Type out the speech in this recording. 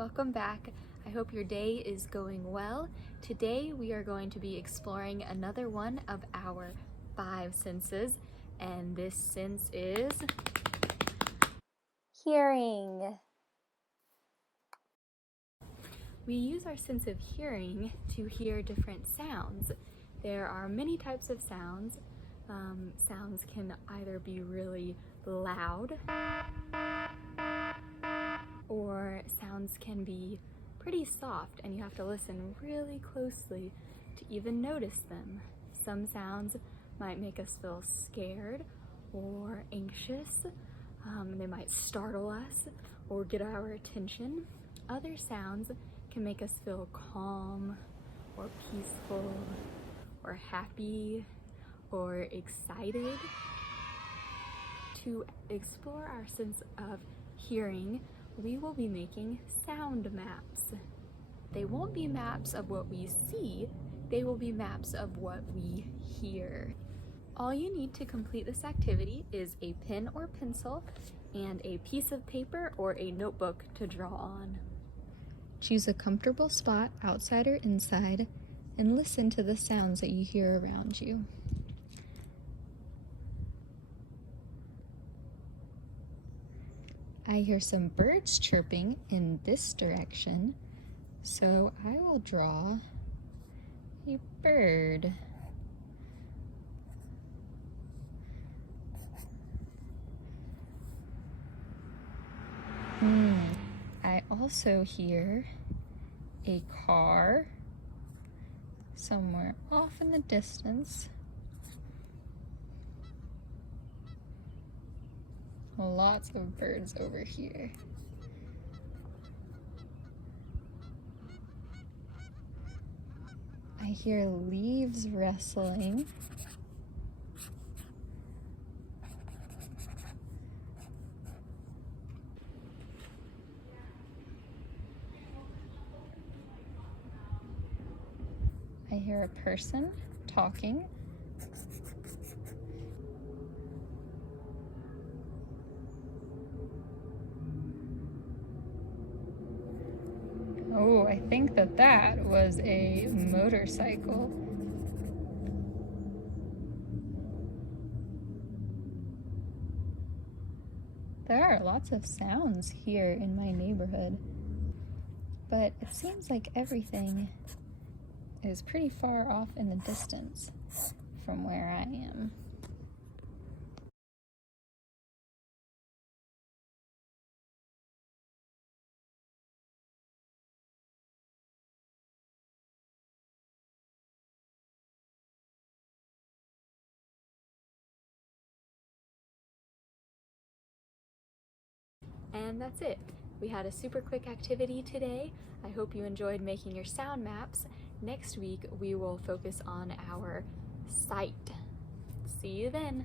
welcome back. I hope your day is going well. Today we are going to be exploring another one of our 5 senses, and this sense is hearing. We use our sense of hearing to hear different sounds. There are many types of sounds. Sounds can either be really loud, or sounds can be pretty soft and you have to listen really closely to even notice them. Some sounds might make us feel scared or anxious. They might startle us or get our attention. Other sounds can make us feel calm or peaceful or happy or excited. To explore our sense of hearing, we will be making sound maps. They won't be maps of what we see, they will be maps of what we hear. All you need to complete this activity is a pen or pencil and a piece of paper or a notebook to draw on. Choose a comfortable spot, outside or inside, and listen to the sounds that you hear around you. I hear some birds chirping in this direction, so I will draw a bird. I also hear a car somewhere off in the distance. Lots of birds over here. I hear leaves rustling. I hear a person talking. Oh, I think that was a motorcycle. There are lots of sounds here in my neighborhood, but it seems like everything is pretty far off in the distance from where I am. And that's it. We had a super quick activity today. I hope you enjoyed making your sound maps. Next week, we will focus on our sight. See you then.